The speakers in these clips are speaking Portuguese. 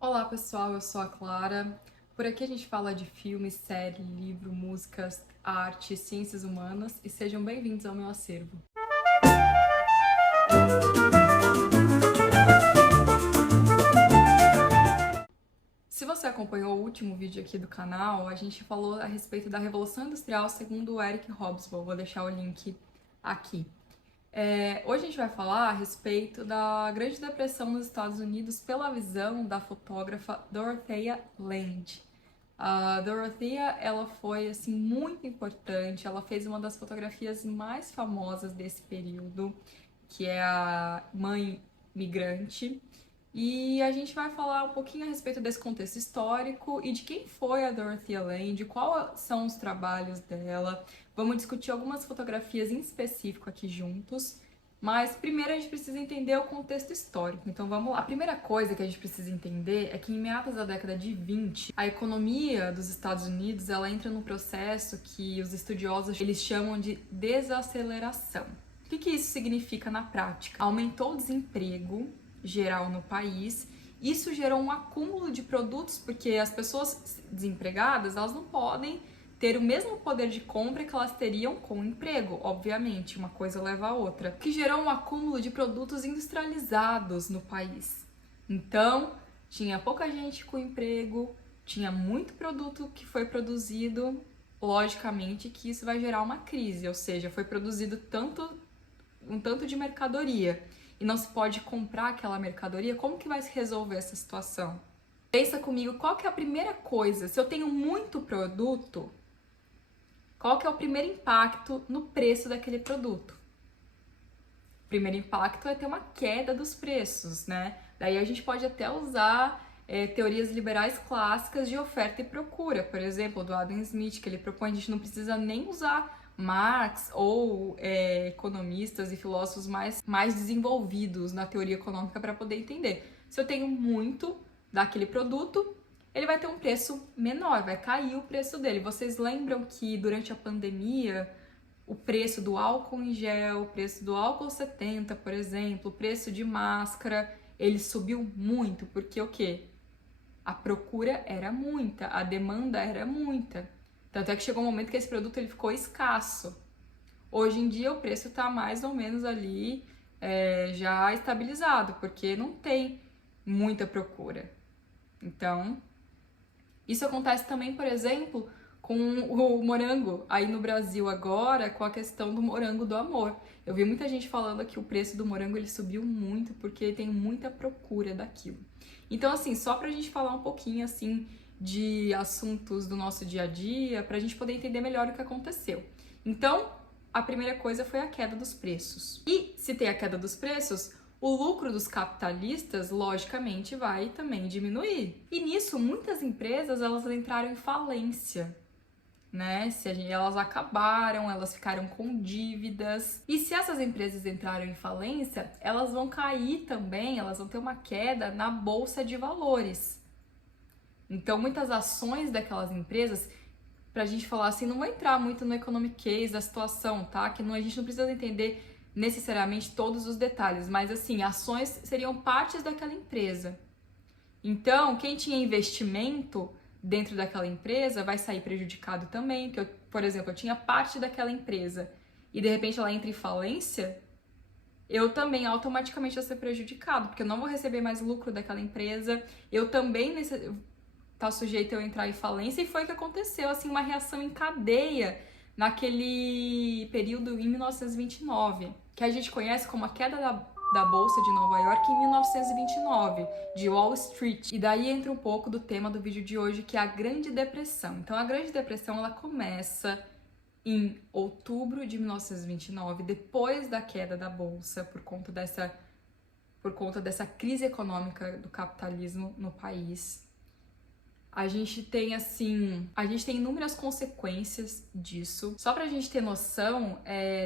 Olá pessoal, eu sou a Clara. Por aqui a gente fala de filme, série, livro, músicas, arte, ciências humanas e sejam bem-vindos ao meu acervo. Se você acompanhou o último vídeo aqui do canal, a gente falou a respeito da Revolução Industrial segundo o Eric Hobsbawm. Vou deixar o link aqui. Hoje a gente vai falar a respeito da Grande Depressão nos Estados Unidos pela visão da fotógrafa Dorothea Lange. A Dorothea, ela foi assim muito importante. Ela fez uma das fotografias mais famosas desse período, que é a Mãe Migrante. E a gente vai falar um pouquinho a respeito desse contexto histórico e de quem foi a Dorothea Lange, quais são os trabalhos dela. Vamos discutir algumas fotografias em específico aqui juntos. Mas primeiro a gente precisa entender o contexto histórico. Então vamos lá. A primeira coisa que a gente precisa entender é que em meados da década de 20, a economia dos Estados Unidos, ela entra num processo que os estudiosos eles chamam de desaceleração. O que isso significa na prática? Aumentou o desemprego geral no país. Isso gerou um acúmulo de produtos porque as pessoas desempregadas, elas não podem ter o mesmo poder de compra que elas teriam com o emprego, obviamente, uma coisa leva a outra, que gerou um acúmulo de produtos industrializados no país. Então, tinha pouca gente com emprego, tinha muito produto que foi produzido, logicamente que isso vai gerar uma crise, ou seja, foi produzido um tanto de mercadoria e não se pode comprar aquela mercadoria, como que vai se resolver essa situação? Pensa comigo, qual que é a primeira coisa? Se eu tenho muito produto, qual que é o primeiro impacto no preço daquele produto? O primeiro impacto é ter uma queda dos preços, né? Daí a gente pode até usar teorias liberais clássicas de oferta e procura, por exemplo, do Adam Smith, que ele propõe, a gente não precisa nem usar Marx ou economistas e filósofos mais desenvolvidos na teoria econômica para poder entender. Se eu tenho muito daquele produto, ele vai ter um preço menor, vai cair o preço dele. Vocês lembram que durante a pandemia, o preço do álcool em gel, o preço do álcool 70, por exemplo, o preço de máscara, ele subiu muito, porque o quê? A procura era muita, a demanda era muita. Tanto é que chegou um momento que esse produto ele ficou escasso. Hoje em dia o preço está mais ou menos ali já estabilizado, porque não tem muita procura. Então, isso acontece também, por exemplo, com o morango aí no Brasil agora, com a questão do morango do amor. Eu vi muita gente falando que o preço do morango ele subiu muito porque tem muita procura daquilo. Então, assim, só pra gente falar um pouquinho, assim, de assuntos do nosso dia a dia, pra gente poder entender melhor o que aconteceu. Então, a primeira coisa foi a queda dos preços. E se tem a queda dos preços, o lucro dos capitalistas, logicamente, vai também diminuir. E nisso, muitas empresas elas entraram em falência, né? Elas acabaram, elas ficaram com dívidas. E se essas empresas entraram em falência, elas vão cair também, elas vão ter uma queda na bolsa de valores. Então, muitas ações daquelas empresas, pra gente falar assim, não vou entrar muito no economic case da situação, tá? Que a gente não precisa entender necessariamente todos os detalhes, mas assim, ações seriam partes daquela empresa. Então, quem tinha investimento dentro daquela empresa vai sair prejudicado também, porque por exemplo, eu tinha parte daquela empresa e de repente ela entra em falência, eu também automaticamente vou ser prejudicado, porque eu não vou receber mais lucro daquela empresa, eu também tá sujeito a eu entrar em falência, e foi o que aconteceu, assim, uma reação em cadeia naquele período em 1929, que a gente conhece como a queda da Bolsa de Nova York em 1929, de Wall Street. E daí entra um pouco do tema do vídeo de hoje, que é a Grande Depressão. Então, a Grande Depressão, ela começa em outubro de 1929, depois da queda da Bolsa, por conta dessa crise econômica do capitalismo no país. A gente tem inúmeras consequências disso. Só pra gente ter noção,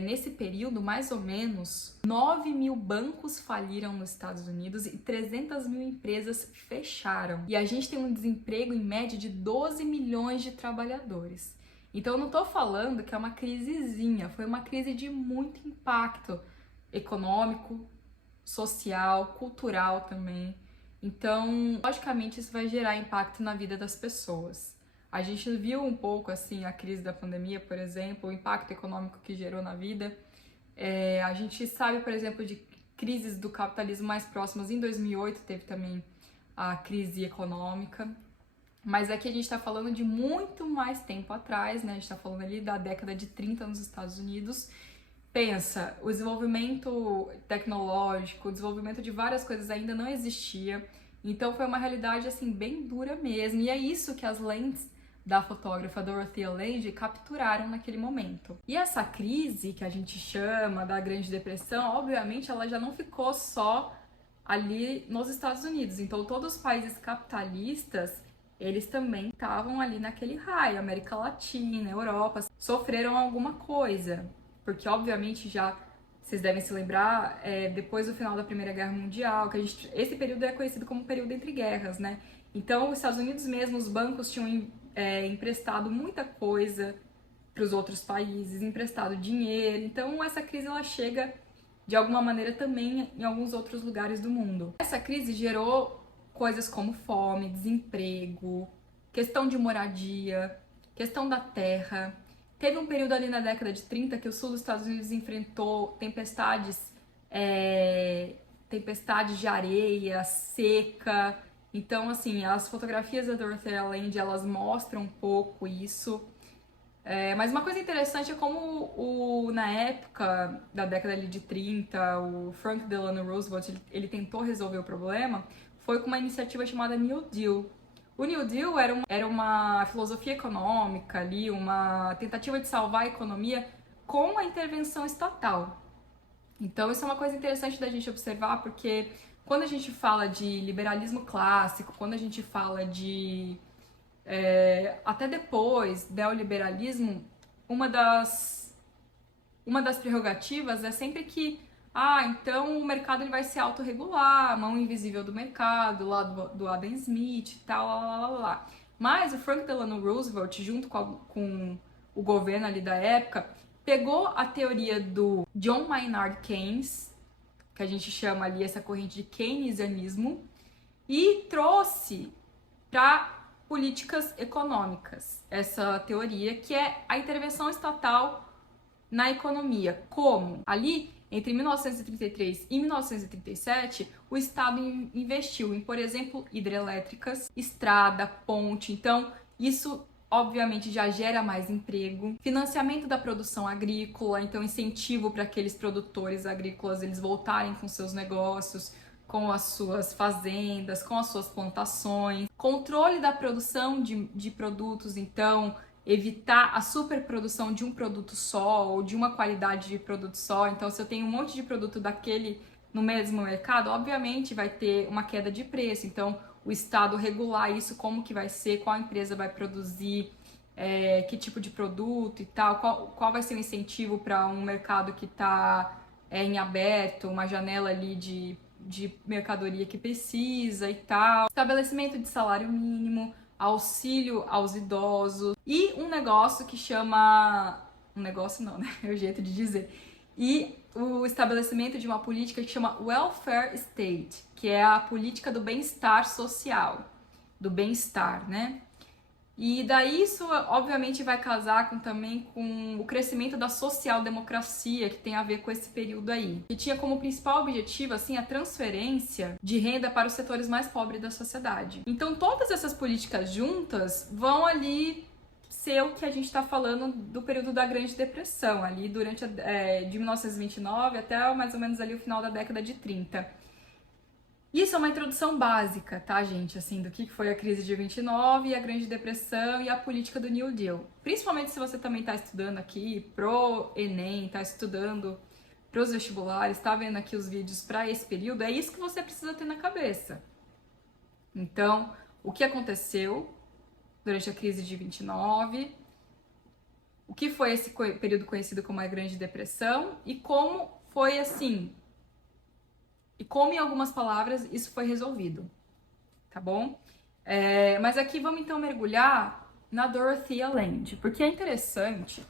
nesse período, mais ou menos, 9 mil bancos faliram nos Estados Unidos e 300 mil empresas fecharam. E a gente tem um desemprego em média de 12 milhões de trabalhadores. Então eu não tô falando que é uma crisezinha, foi uma crise de muito impacto econômico, social, cultural também. Então, logicamente, isso vai gerar impacto na vida das pessoas. A gente viu um pouco, assim, a crise da pandemia, por exemplo, o impacto econômico que gerou na vida. A gente sabe, por exemplo, de crises do capitalismo mais próximas. Em 2008 teve também a crise econômica. Mas aqui a gente está falando de muito mais tempo atrás, né? A gente está falando ali da década de 30 nos Estados Unidos. Pensa, o desenvolvimento tecnológico, o desenvolvimento de várias coisas ainda não existia. Então foi uma realidade assim bem dura mesmo. E é isso que as lentes da fotógrafa Dorothea Lange capturaram naquele momento. E essa crise que a gente chama da Grande Depressão, obviamente ela já não ficou só ali nos Estados Unidos. Então todos os países capitalistas, eles também estavam ali naquele raio. América Latina, Europa, sofreram alguma coisa. Porque, obviamente, já vocês devem se lembrar, depois do final da Primeira Guerra Mundial, que esse período é conhecido como período entre guerras, né? Então, os Estados Unidos mesmo, os bancos tinham emprestado muita coisa para os outros países, emprestado dinheiro. Então, essa crise ela chega de alguma maneira também em alguns outros lugares do mundo. Essa crise gerou coisas como fome, desemprego, questão de moradia, questão da terra. Teve um período ali na década de 30 que o sul dos Estados Unidos enfrentou tempestades de areia, seca. Então, assim, as fotografias da Dorothea Lange, elas mostram um pouco isso. Mas uma coisa interessante é como na época da década ali de 30, o Franklin Delano Roosevelt, ele tentou resolver o problema, foi com uma iniciativa chamada New Deal. O New Deal era uma filosofia econômica ali, uma tentativa de salvar a economia com a intervenção estatal. Então isso é uma coisa interessante da gente observar, porque quando a gente fala de liberalismo clássico, quando a gente fala de até depois neoliberalismo, uma das prerrogativas é sempre que então o mercado ele vai se autorregular, a mão invisível do mercado, lá do Adam Smith e tal, lá. Mas o Franklin Delano Roosevelt, junto com o governo ali da época, pegou a teoria do John Maynard Keynes, que a gente chama ali essa corrente de keynesianismo, e trouxe para políticas econômicas essa teoria, que é a intervenção estatal na economia. Como? Ali, entre 1933 e 1937, o Estado investiu em, por exemplo, hidrelétricas, estrada, ponte. Então, isso obviamente já gera mais emprego, financiamento da produção agrícola, então incentivo para aqueles produtores agrícolas eles voltarem com seus negócios, com as suas fazendas, com as suas plantações, controle da produção de produtos, então evitar a superprodução de um produto só ou de uma qualidade de produto só. Então, se eu tenho um monte de produto daquele no mesmo mercado, obviamente vai ter uma queda de preço. Então, o Estado regular isso, como que vai ser, qual empresa vai produzir, que tipo de produto e tal, qual vai ser o incentivo para um mercado que está em aberto, uma janela ali de mercadoria que precisa e tal, estabelecimento de salário mínimo, auxílio aos idosos e um negócio que chama... Um negócio não, né? É o jeito de dizer. E o estabelecimento de uma política que chama Welfare State, que é a política do bem-estar social, do bem-estar, né? E daí isso, obviamente, vai casar também com o crescimento da social-democracia, que tem a ver com esse período aí. Que tinha como principal objetivo, assim, a transferência de renda para os setores mais pobres da sociedade. Então, todas essas políticas juntas vão ali ser o que a gente está falando do período da Grande Depressão, ali durante de 1929 até mais ou menos ali o final da década de 30. Isso é uma introdução básica, tá, gente? Assim, do que foi a crise de 29, a Grande Depressão e a política do New Deal. Principalmente se você também está estudando aqui pro Enem, está estudando pros vestibulares, está vendo aqui os vídeos para esse período, é isso que você precisa ter na cabeça. Então, o que aconteceu durante a crise de 29, o que foi esse período conhecido como a Grande Depressão e como foi assim... E como, em algumas palavras, isso foi resolvido, tá bom? Mas aqui vamos então mergulhar na Dorothea Lange, porque é interessante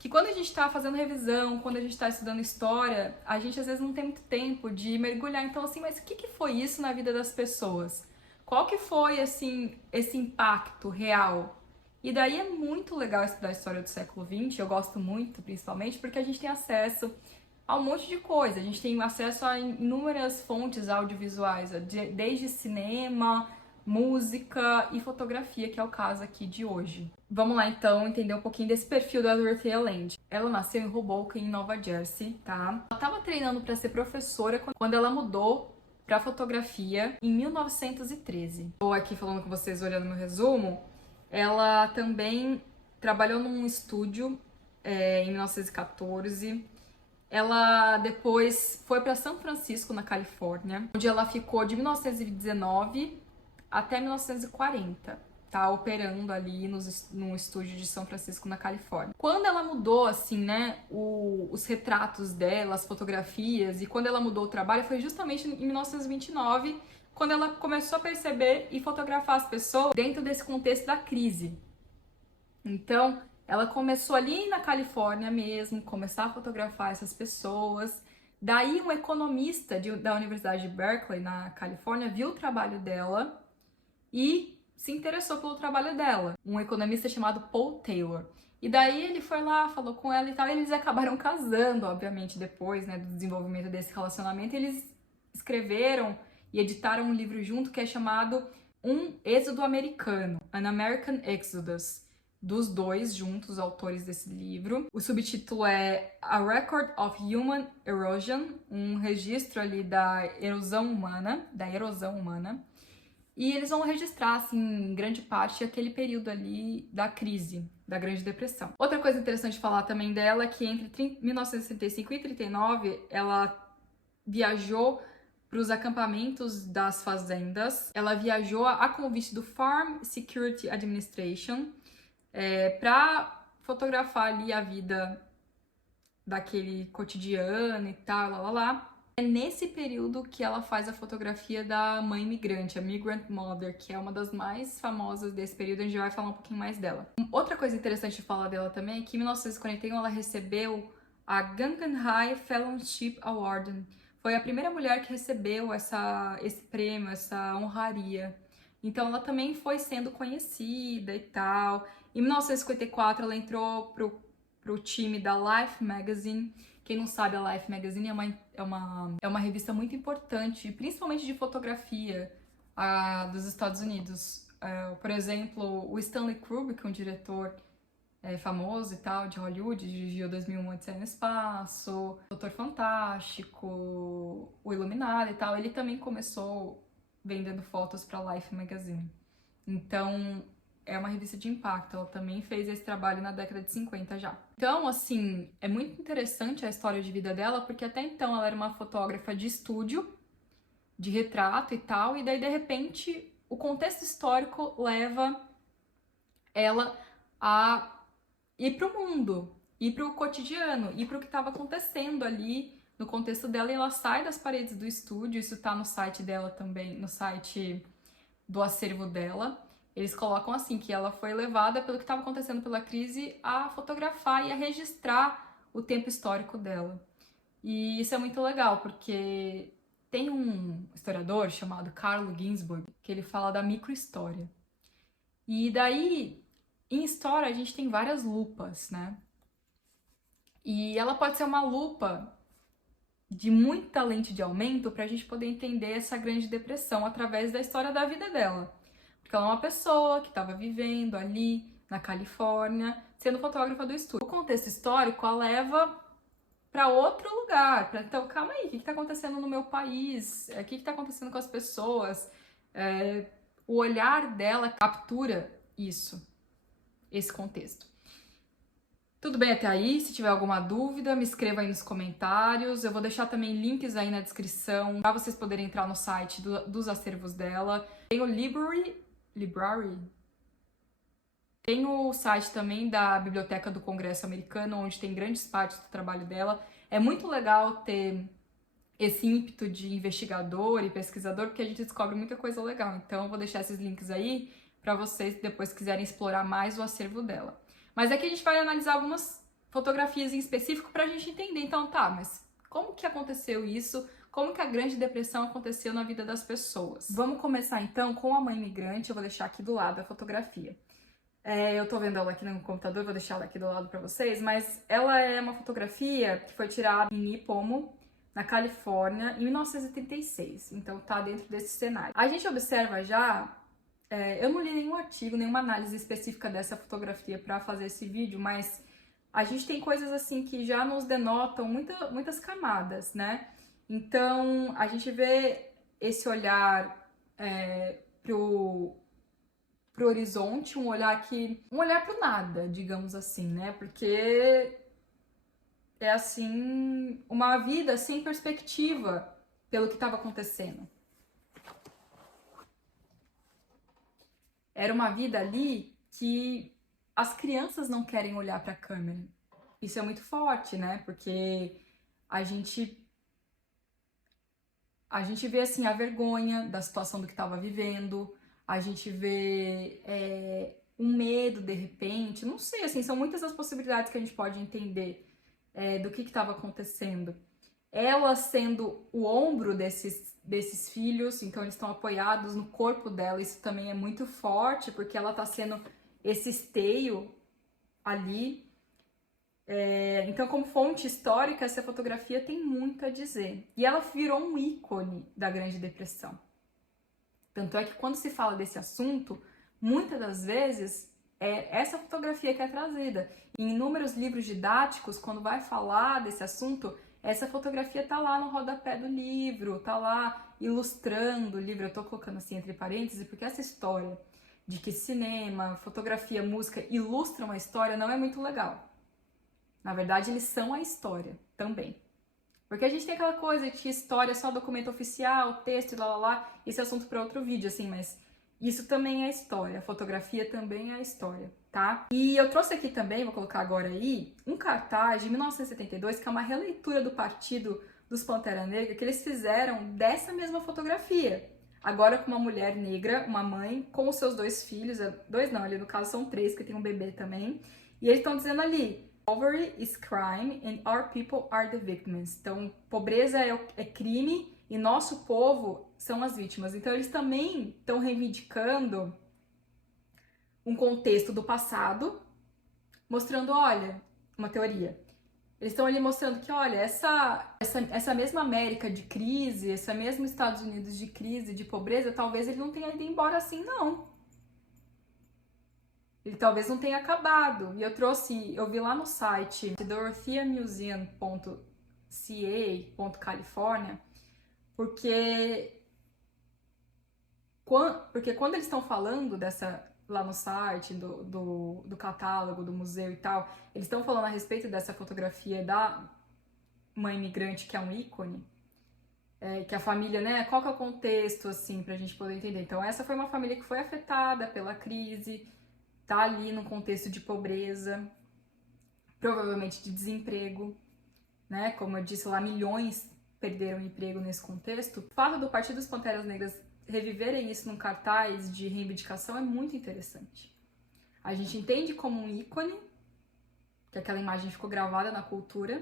que quando a gente está fazendo revisão, quando a gente está estudando história, a gente às vezes não tem muito tempo de mergulhar. Então, assim, mas o que foi isso na vida das pessoas? Qual que foi, assim, esse impacto real? E daí é muito legal estudar a história do século XX, eu gosto muito, principalmente, porque a gente tem acesso a um monte de coisa. A gente tem acesso a inúmeras fontes audiovisuais, desde cinema, música e fotografia, que é o caso aqui de hoje. Vamos lá então entender um pouquinho desse perfil da Dorothea Lange. Ela nasceu em Hoboken, em Nova Jersey, tá? Ela estava treinando para ser professora quando ela mudou para fotografia em 1913. Estou aqui falando com vocês, olhando meu resumo. Ela também trabalhou num estúdio em 1914. Ela depois foi para São Francisco, na Califórnia, onde ela ficou de 1919 até 1940, tá? Operando ali no estúdio de São Francisco, na Califórnia. Quando ela mudou, assim, né, os retratos dela, as fotografias, e quando ela mudou o trabalho, foi justamente em 1929, quando ela começou a perceber e fotografar as pessoas dentro desse contexto da crise. Então, ela começou ali na Califórnia mesmo, começar a fotografar essas pessoas. Daí, um economista da Universidade de Berkeley, na Califórnia, viu o trabalho dela e se interessou pelo trabalho dela. Um economista chamado Paul Taylor. E daí ele foi lá, falou com ela e tal, e eles acabaram casando, obviamente, depois, né, do desenvolvimento desse relacionamento. Eles escreveram e editaram um livro junto que é chamado Um Êxodo Americano, An American Exodus, dos dois juntos, os autores desse livro. O subtítulo é A Record of Human Erosion, um registro ali da erosão humana, e eles vão registrar, assim, em grande parte, aquele período ali da crise, da Grande Depressão. Outra coisa interessante de falar também dela é que entre 1965 e 1939, ela viajou para os acampamentos das fazendas. Ela viajou a convite do Farm Security Administration para fotografar ali a vida daquele cotidiano e tal, lá. É nesse período que ela faz a fotografia da mãe imigrante, a Migrant Mother, que é uma das mais famosas desse período. A gente vai falar um pouquinho mais dela. Outra coisa interessante de falar dela também é que em 1941 ela recebeu a Guggenheim Fellowship Award. Foi a primeira mulher que recebeu esse prêmio, essa honraria. Então ela também foi sendo conhecida e tal. Em 1954 ela entrou pro time da Life Magazine. Quem não sabe, a Life Magazine é uma revista muito importante, principalmente de fotografia dos Estados Unidos. Por exemplo, o Stanley Kubrick, um diretor famoso e tal, de Hollywood, dirigiu 2001 Odisseia no Espaço, Doutor Fantástico, o Iluminado e tal. Ele também começou vendendo fotos para Life Magazine. Então, é uma revista de impacto, ela também fez esse trabalho na década de 50 já. Então, assim, é muito interessante a história de vida dela, porque até então ela era uma fotógrafa de estúdio, de retrato e tal, e daí, de repente, o contexto histórico leva ela a ir pro mundo, ir pro cotidiano, ir pro que estava acontecendo ali no contexto dela, e ela sai das paredes do estúdio. Isso tá no site dela também, no site do acervo dela. Eles colocam assim, que ela foi levada pelo que estava acontecendo pela crise a fotografar e a registrar o tempo histórico dela. E isso é muito legal, porque tem um historiador chamado Carlo Ginzburg, que ele fala da microhistória. E daí, em história, a gente tem várias lupas, né? E ela pode ser uma lupa de muita lente de aumento para a gente poder entender essa Grande Depressão através da história da vida dela. Porque ela é uma pessoa que estava vivendo ali na Califórnia, sendo fotógrafa do estúdio. O contexto histórico a leva para outro lugar. Então, calma aí, o que está acontecendo no meu país? O que está acontecendo com as pessoas? O olhar dela captura isso, esse contexto. Tudo bem até aí? Se tiver alguma dúvida, me escreva aí nos comentários. Eu vou deixar também links aí na descrição para vocês poderem entrar no site dos acervos dela. Tem o Library. Tem o site também da Biblioteca do Congresso Americano, onde tem grandes partes do trabalho dela. É muito legal ter esse ímpeto de investigador e pesquisador, porque a gente descobre muita coisa legal. Então eu vou deixar esses links aí para vocês depois quiserem explorar mais o acervo dela. Mas aqui a gente vai analisar algumas fotografias em específico para a gente entender. Então, tá, mas como que aconteceu isso? Como que a Grande Depressão aconteceu na vida das pessoas? Vamos começar então com a mãe migrante. Eu vou deixar aqui do lado a fotografia. Eu tô vendo ela aqui no computador, vou deixar ela aqui do lado para vocês, mas ela é uma fotografia que foi tirada em Nipomo, na Califórnia, em 1936. Então tá dentro desse cenário. A gente observa já, eu não li nenhum artigo, nenhuma análise específica dessa fotografia para fazer esse vídeo, mas a gente tem coisas assim que já nos denotam muitas camadas, né? Então a gente vê esse olhar pro horizonte, um olhar pro nada, digamos assim, né? Porque é assim uma vida sem perspectiva pelo que estava acontecendo. Era uma vida ali que as crianças não querem olhar para a câmera. Isso é muito forte, né? Porque a gente vê assim a vergonha da situação do que estava vivendo, a gente vê um medo de repente, não sei, assim, são muitas as possibilidades que a gente pode entender do que estava acontecendo. Ela sendo o ombro desses filhos, então eles estão apoiados no corpo dela, isso também é muito forte, porque ela está sendo esse esteio ali. Então, como fonte histórica, essa fotografia tem muito a dizer. E ela virou um ícone da Grande Depressão. Tanto é que quando se fala desse assunto, muitas das vezes é essa fotografia que é trazida. Em inúmeros livros didáticos, quando vai falar desse assunto, essa fotografia tá lá no rodapé do livro, tá lá ilustrando o livro. Eu tô colocando assim entre parênteses, porque essa história de que cinema, fotografia, música ilustram a história não é muito legal. Na verdade, eles são a história também. Porque a gente tem aquela coisa de que história é só documento oficial, texto e lá. Esse é assunto para outro vídeo, assim, mas isso também é história. A fotografia também é história, tá? E eu trouxe aqui também, vou colocar agora aí, um cartaz de 1972, que é uma releitura do Partido dos Pantera Negra, que eles fizeram dessa mesma fotografia. Agora com uma mulher negra, uma mãe, com os seus 2 filhos, 2 não, ali no caso são 3, que tem um bebê também. E eles estão dizendo ali: poverty is crime and our people are the victims. Então, pobreza é crime e nosso povo são as vítimas. Então, eles também estão reivindicando um contexto do passado, mostrando, olha, uma teoria. Eles estão ali mostrando que, olha, essa mesma América de crise, essa mesma Estados Unidos de crise, de pobreza, talvez ele não tenha ido embora assim, não. Ele talvez não tenha acabado. E eu vi lá no site dorotheamuseum.ca.california, porque quando eles estão falando lá no site do catálogo, do museu e tal, eles estão falando a respeito dessa fotografia da mãe imigrante, que é um ícone, que a família, né, qual que é o contexto, assim, pra gente poder entender. Então, essa foi uma família que foi afetada pela crise, tá ali num contexto de pobreza, provavelmente de desemprego, né? Como eu disse lá, milhões perderam emprego nesse contexto. O fato do Partido dos Panteras Negras reviverem isso num cartaz de reivindicação é muito interessante. A gente entende como um ícone, que aquela imagem ficou gravada na cultura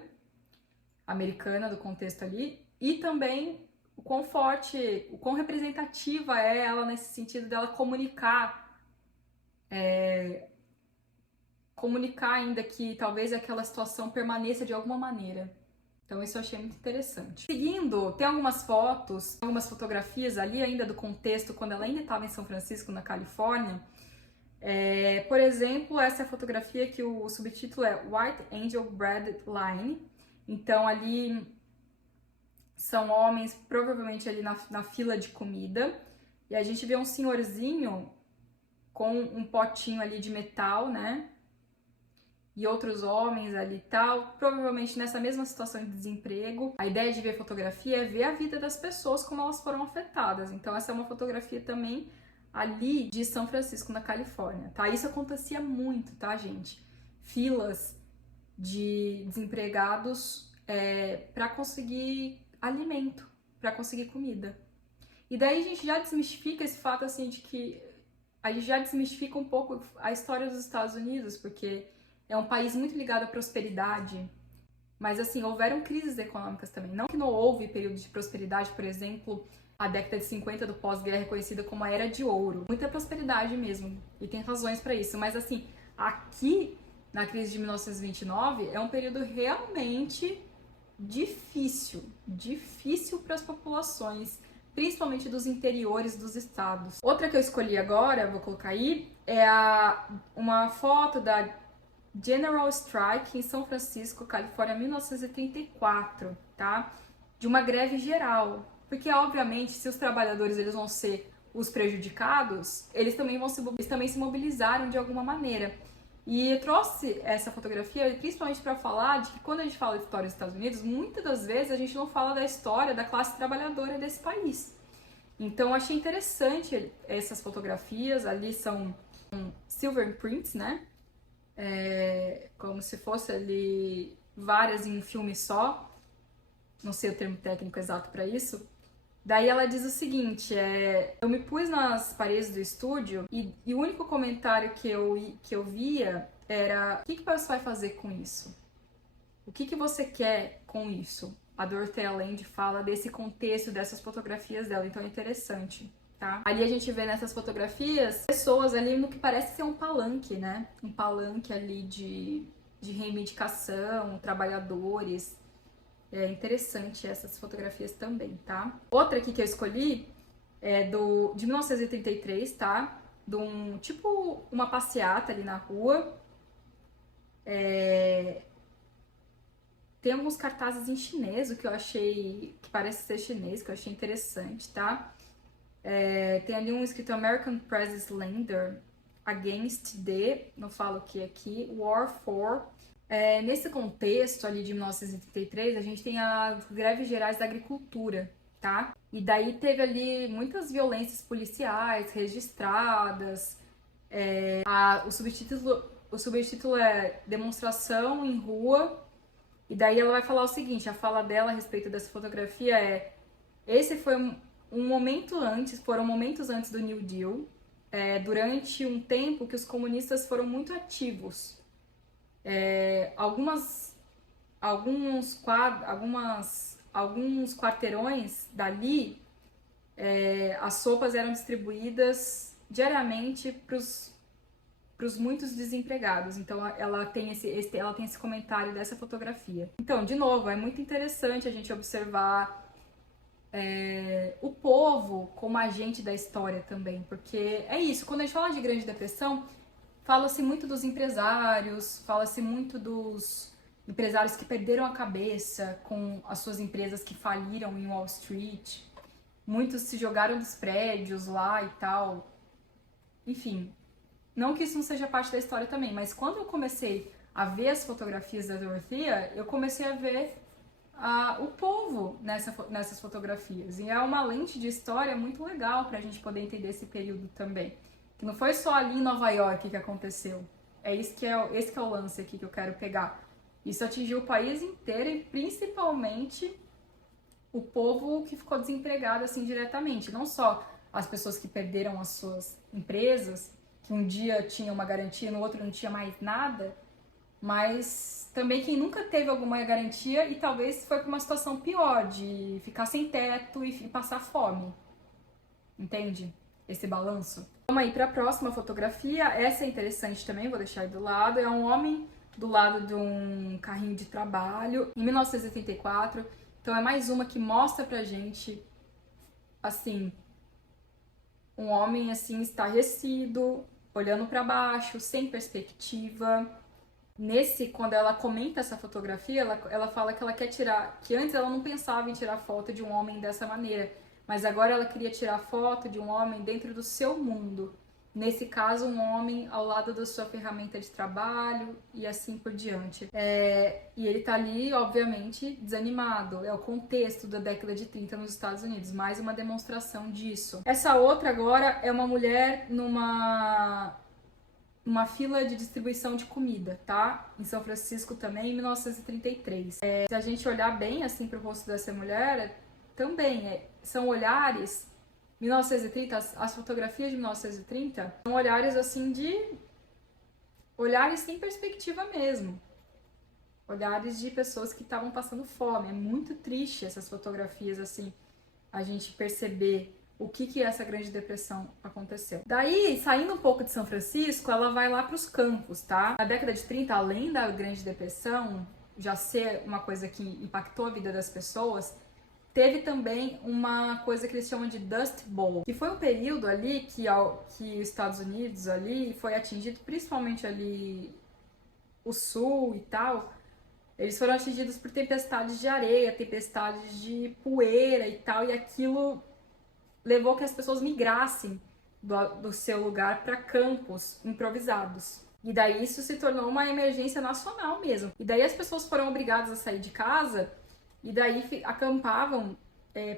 americana do contexto ali, e também o quão forte, o quão representativa é ela nesse sentido dela comunicar ainda que talvez aquela situação permaneça de alguma maneira. Então isso eu achei muito interessante. Seguindo, tem algumas fotos, algumas fotografias ali ainda do contexto quando ela ainda estava em São Francisco, na Califórnia. Por exemplo, essa é a fotografia que o subtítulo é White Angel Bread Line. Então ali são homens provavelmente ali na fila de comida. E a gente vê um senhorzinho com um potinho ali de metal, né? E outros homens ali e tal, provavelmente nessa mesma situação de desemprego. A ideia de ver fotografia é ver a vida das pessoas, como elas foram afetadas. Então essa é uma fotografia também ali de São Francisco, na Califórnia, tá? Isso acontecia muito, tá, gente? Filas de desempregados para conseguir alimento, para conseguir comida. E daí a gente já desmistifica esse fato, assim, de que a gente já desmistifica um pouco a história dos Estados Unidos, porque é um país muito ligado à prosperidade, mas assim, houveram crises econômicas também. Não que não houve período de prosperidade, por exemplo, a década de 50 do pós-guerra é conhecida como a Era de Ouro. Muita prosperidade mesmo, e tem razões para isso. Mas assim, aqui, na crise de 1929, é um período realmente difícil para as populações, principalmente dos interiores dos estados. Outra que eu escolhi agora, vou colocar aí, é uma foto da General Strike em São Francisco, Califórnia, 1934, tá? De uma greve geral. Porque, obviamente, se os trabalhadores eles vão ser os prejudicados, eles também se mobilizaram de alguma maneira. E eu trouxe essa fotografia principalmente para falar de que quando a gente fala de história dos Estados Unidos, muitas das vezes a gente não fala da história da classe trabalhadora desse país. Então, achei interessante essas fotografias. Ali são silver prints, né? Como se fosse ali várias em um filme só, não sei o termo técnico exato para isso. Daí ela diz o seguinte, eu me pus nas paredes do estúdio e o único comentário que eu via era: o que você vai fazer com isso? O que você quer com isso? A Dorothea Land fala desse contexto, dessas fotografias dela, então é interessante. Tá? Ali a gente vê nessas fotografias pessoas ali no que parece ser um palanque, né? Um palanque ali de reivindicação, trabalhadores. É interessante essas fotografias também, tá? Outra aqui que eu escolhi é de 1933, tá? Tipo uma passeata ali na rua. Tem alguns cartazes em chinês, o que eu achei que parece ser chinês, que eu achei interessante, tá? Tem ali um escrito American Press Slender Against the, não falo o que aqui, War for. Nesse contexto ali de 1933, a gente tem as greves gerais da agricultura, tá? E daí teve ali muitas violências policiais registradas. O subtítulo é Demonstração em Rua. E daí ela vai falar o seguinte, a fala dela a respeito dessa fotografia esse foi foram momentos antes do New Deal, durante um tempo que os comunistas foram muito ativos. Alguns quarteirões dali, as sopas eram distribuídas diariamente para os muitos desempregados. Então ela tem esse comentário dessa fotografia. Então, de novo, é muito interessante a gente observar o povo como agente da história também, porque é isso, quando a gente fala de Grande Depressão, fala-se muito dos empresários, fala-se muito dos empresários que perderam a cabeça com as suas empresas que faliram em Wall Street, muitos se jogaram dos prédios lá e tal, enfim, não que isso não seja parte da história também, mas quando eu comecei a ver as fotografias da Dorothea, eu comecei a ver o povo nessas fotografias. E é uma lente de história muito legal pra gente poder entender esse período também. Que não foi só ali em Nova York que aconteceu. Esse que é o lance aqui que eu quero pegar. Isso atingiu o país inteiro e principalmente o povo que ficou desempregado assim diretamente. Não só as pessoas que perderam as suas empresas, que um dia tinha uma garantia, no outro não tinha mais nada, mas também quem nunca teve alguma garantia e talvez foi para uma situação pior, de ficar sem teto e passar fome. Entende? Esse balanço. Vamos aí para a próxima fotografia. Essa é interessante também, vou deixar aí do lado. É um homem do lado de um carrinho de trabalho, em 1984. Então é mais uma que mostra pra gente, assim, um homem assim estarrecido, olhando para baixo, sem perspectiva. Quando ela comenta essa fotografia, ela fala que ela quer tirar, que antes ela não pensava em tirar foto de um homem dessa maneira, mas agora ela queria tirar foto de um homem dentro do seu mundo. Nesse caso, um homem ao lado da sua ferramenta de trabalho e assim por diante. E ele tá ali, obviamente, desanimado. É o contexto da década de 30 nos Estados Unidos, mais uma demonstração disso. Essa outra agora é uma mulher numa fila de distribuição de comida, tá? Em São Francisco também, em 1933. Se a gente olhar bem assim pro rosto dessa mulher, também são olhares 1930, as fotografias de 1930 são olhares assim de olhares sem perspectiva mesmo. Olhares de pessoas que estavam passando fome. É muito triste essas fotografias, assim, a gente perceber o que essa Grande Depressão aconteceu. Daí, saindo um pouco de São Francisco, ela vai lá para os campos, tá? Na década de 30, além da Grande Depressão já ser uma coisa que impactou a vida das pessoas, teve também uma coisa que eles chamam de Dust Bowl, que foi um período ali que os Estados Unidos ali foi atingido, principalmente ali o sul e tal, eles foram atingidos por tempestades de areia, tempestades de poeira e tal, e aquilo levou que as pessoas migrassem do seu lugar para campos improvisados. E daí isso se tornou uma emergência nacional mesmo. E daí as pessoas foram obrigadas a sair de casa e daí acampavam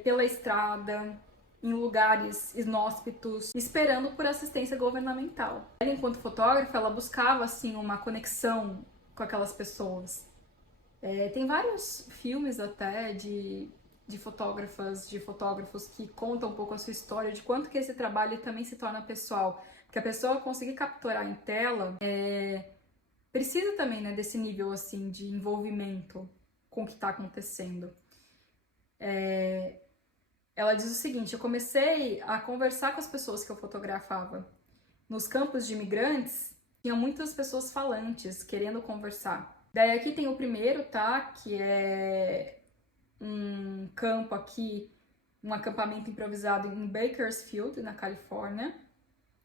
pela estrada, em lugares inóspitos, esperando por assistência governamental. Ela, enquanto fotógrafa, ela buscava assim uma conexão com aquelas pessoas. Tem vários filmes até de fotógrafos que contam um pouco a sua história, de quanto que esse trabalho também se torna pessoal. Porque a pessoa conseguir capturar em tela precisa também, né, desse nível assim de envolvimento com o que está acontecendo. Ela diz o seguinte: eu comecei a conversar com as pessoas que eu fotografava. Nos campos de imigrantes, tinha muitas pessoas falantes, querendo conversar. Daí aqui tem o primeiro, tá? Que é um campo aqui, um acampamento improvisado em Bakersfield, na Califórnia.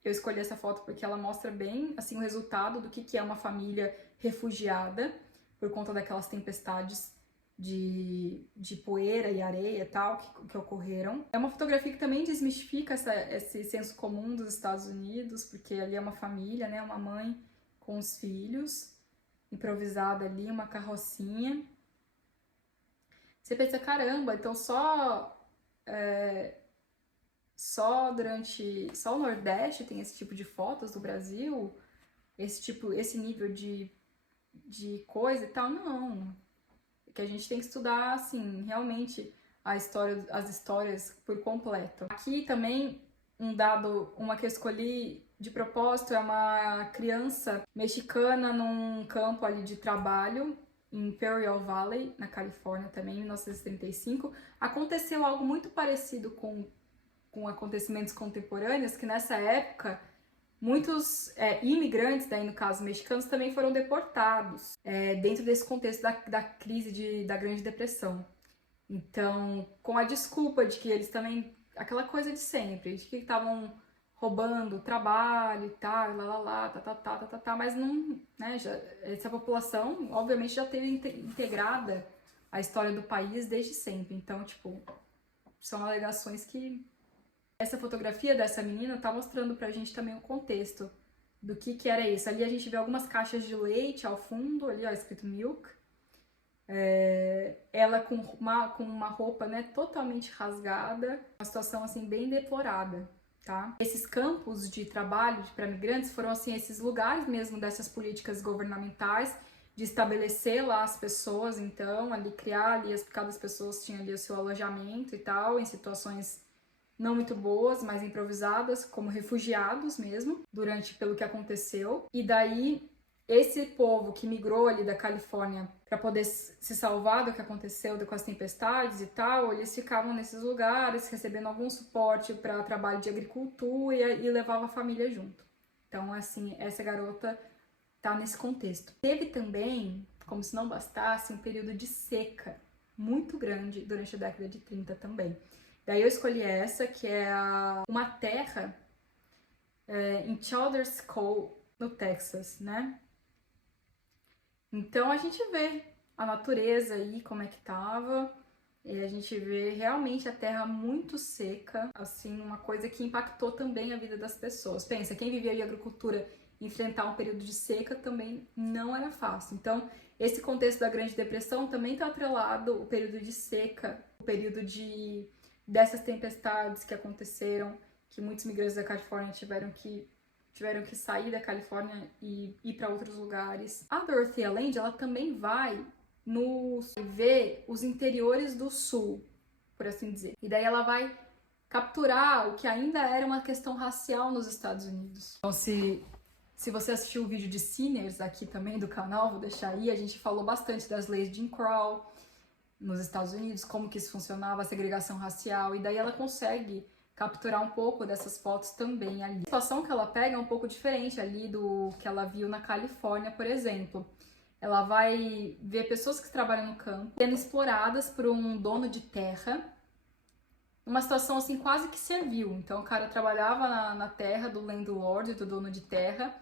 Eu escolhi essa foto porque ela mostra bem, assim, o resultado do que é uma família refugiada por conta daquelas tempestades de poeira e areia e tal que ocorreram. É uma fotografia que também desmistifica esse senso comum dos Estados Unidos, porque ali é uma família, né? Uma mãe com os filhos, improvisada ali, uma carrocinha. Você pensa, caramba, então só o Nordeste tem esse tipo de fotos do Brasil, esse nível de coisa e tal? Não. Que a gente tem que estudar, assim, realmente as histórias por completo. Aqui também uma que eu escolhi de propósito é uma criança mexicana num campo ali de trabalho em Imperial Valley, na Califórnia também, em 1935. Aconteceu algo muito parecido com acontecimentos contemporâneos, que nessa época muitos imigrantes, daí no caso mexicanos, também foram deportados dentro desse contexto da crise da Grande Depressão. Então, com a desculpa de que eles também, aquela coisa de sempre, de que estavam roubando trabalho e tal, mas não, né, essa população, obviamente, já teve integrada a história do país desde sempre. Então, tipo, são alegações que essa fotografia dessa menina tá mostrando pra gente também o contexto do que era isso. Ali a gente vê algumas caixas de leite ao fundo, ali ó, escrito milk. Ela com uma roupa, né, totalmente rasgada, uma situação assim bem deplorada, tá? Esses campos de trabalho para migrantes foram assim esses lugares mesmo dessas políticas governamentais de estabelecer lá as pessoas, então, ali criar ali, cada pessoa tinha ali o seu alojamento e tal, em situações não muito boas, mas improvisadas, como refugiados mesmo, pelo que aconteceu. E daí, esse povo que migrou ali da Califórnia para poder se salvar do que aconteceu com as tempestades e tal, eles ficavam nesses lugares, recebendo algum suporte para trabalho de agricultura e levava a família junto. Então, assim, essa garota tá nesse contexto. Teve também, como se não bastasse, um período de seca muito grande durante a década de 30 também. Daí eu escolhi essa, que é uma terra em Childers Cove, no Texas, né? Então a gente vê a natureza aí, como é que tava, e a gente vê realmente a terra muito seca, assim, uma coisa que impactou também a vida das pessoas. Pensa, quem vivia de agricultura enfrentar um período de seca também não era fácil. Então, esse contexto da Grande Depressão também está atrelado o período de seca, o período dessas tempestades que aconteceram, que muitos migrantes da Califórnia tiveram que sair da Califórnia e ir para outros lugares. A Dorothea Lange, ela também vai ver os interiores do sul, por assim dizer. E daí ela vai capturar o que ainda era uma questão racial nos Estados Unidos. Então, se Se você assistiu o vídeo de Sinners aqui também do canal, vou deixar aí, a gente falou bastante das leis de Jim Crow nos Estados Unidos, como que isso funcionava, a segregação racial, e daí ela consegue capturar um pouco dessas fotos também ali. A situação que ela pega é um pouco diferente ali do que ela viu na Califórnia, por exemplo. Ela vai ver pessoas que trabalham no campo sendo exploradas por um dono de terra, uma situação assim quase que servil. Então o cara trabalhava na terra do landlord, do dono de terra,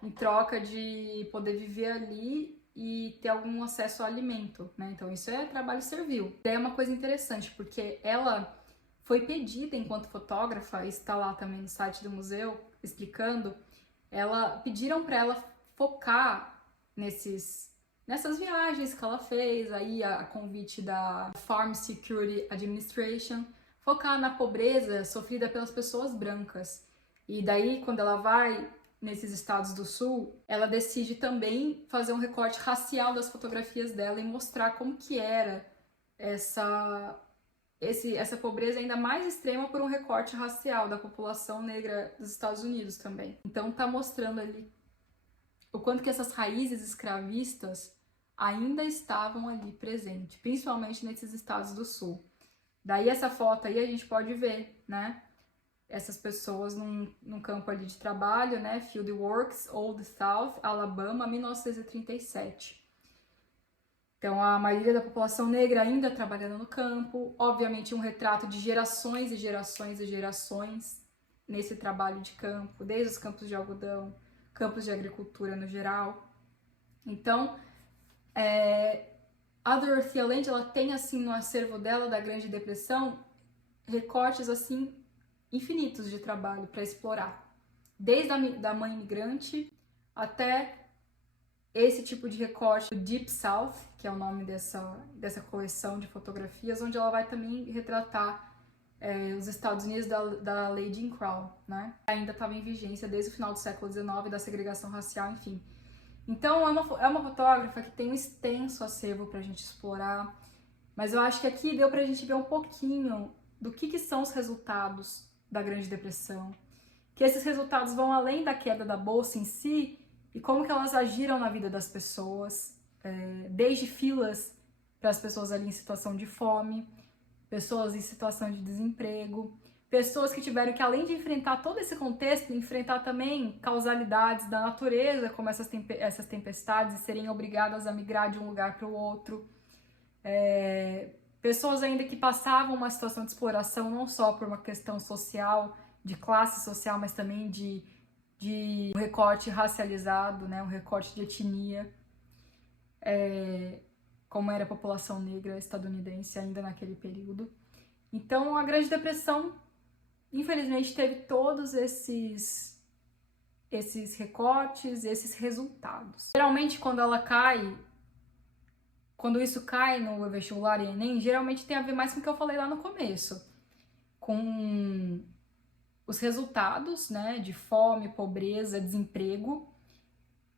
em troca de poder viver ali e ter algum acesso ao alimento, né? Então isso é trabalho servil. É uma coisa interessante, porque ela foi pedida enquanto fotógrafa, isso está lá também no site do museu, explicando, pediram para ela focar nessas viagens que ela fez, aí a convite da Farm Security Administration, focar na pobreza sofrida pelas pessoas brancas. E daí, quando ela vai nesses estados do sul, ela decide também fazer um recorte racial das fotografias dela e mostrar como que era essa pobreza ainda mais extrema por um recorte racial da população negra dos Estados Unidos também. Então tá mostrando ali o quanto que essas raízes escravistas ainda estavam ali presentes, principalmente nesses estados do sul. Daí essa foto aí a gente pode ver, né? Essas pessoas num campo ali de trabalho, né? Field Works, Old South, Alabama, 1937. Então, a maioria da população negra ainda trabalhando no campo, obviamente um retrato de gerações e gerações e gerações nesse trabalho de campo, desde os campos de algodão, campos de agricultura no geral. Então, a Dorothea Lange, ela tem assim no acervo dela da Grande Depressão recortes assim infinitos de trabalho para explorar, desde da mãe imigrante até esse tipo de recorte do Deep South, que é o nome dessa coleção de fotografias, onde ela vai também retratar os Estados Unidos da lei Jim Crow, né? Ainda estava em vigência desde o final do século XIX, da segregação racial, enfim. Então é uma fotógrafa que tem um extenso acervo para a gente explorar, mas eu acho que aqui deu para a gente ver um pouquinho do que são os resultados da Grande Depressão, que esses resultados vão além da queda da bolsa em si e como que elas agiram na vida das pessoas, desde filas para as pessoas ali em situação de fome, pessoas em situação de desemprego, pessoas que tiveram que, além de enfrentar todo esse contexto, enfrentar também causalidades da natureza, como essas tempestades, e serem obrigadas a migrar de um lugar para o outro. Pessoas ainda que passavam uma situação de exploração, não só por uma questão social, de classe social, mas também de um recorte racializado, né? Um recorte de etnia, como era a população negra estadunidense ainda naquele período. Então, a Grande Depressão, infelizmente, teve todos esses recortes, esses resultados. Geralmente, quando isso cai no vestibular e Enem, geralmente tem a ver mais com o que eu falei lá no começo, com os resultados, né, de fome, pobreza, desemprego,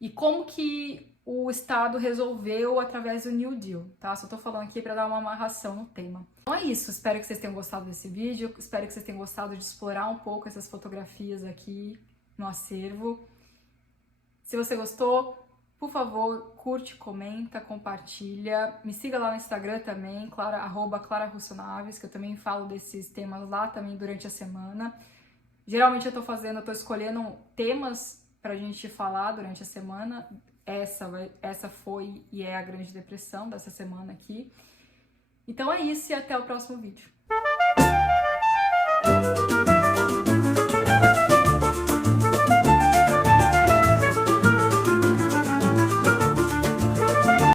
e como que o Estado resolveu através do New Deal, tá? Só tô falando aqui para dar uma amarração no tema. Então é isso, espero que vocês tenham gostado desse vídeo, espero que vocês tenham gostado de explorar um pouco essas fotografias aqui no acervo. Se você gostou, por favor, curte, comenta, compartilha. Me siga lá no Instagram também, @ClaraRussonaves, que eu também falo desses temas lá também durante a semana. Geralmente eu tô escolhendo temas pra gente falar durante a semana. Essa foi e é a Grande Depressão dessa semana aqui. Então é isso e até o próximo vídeo.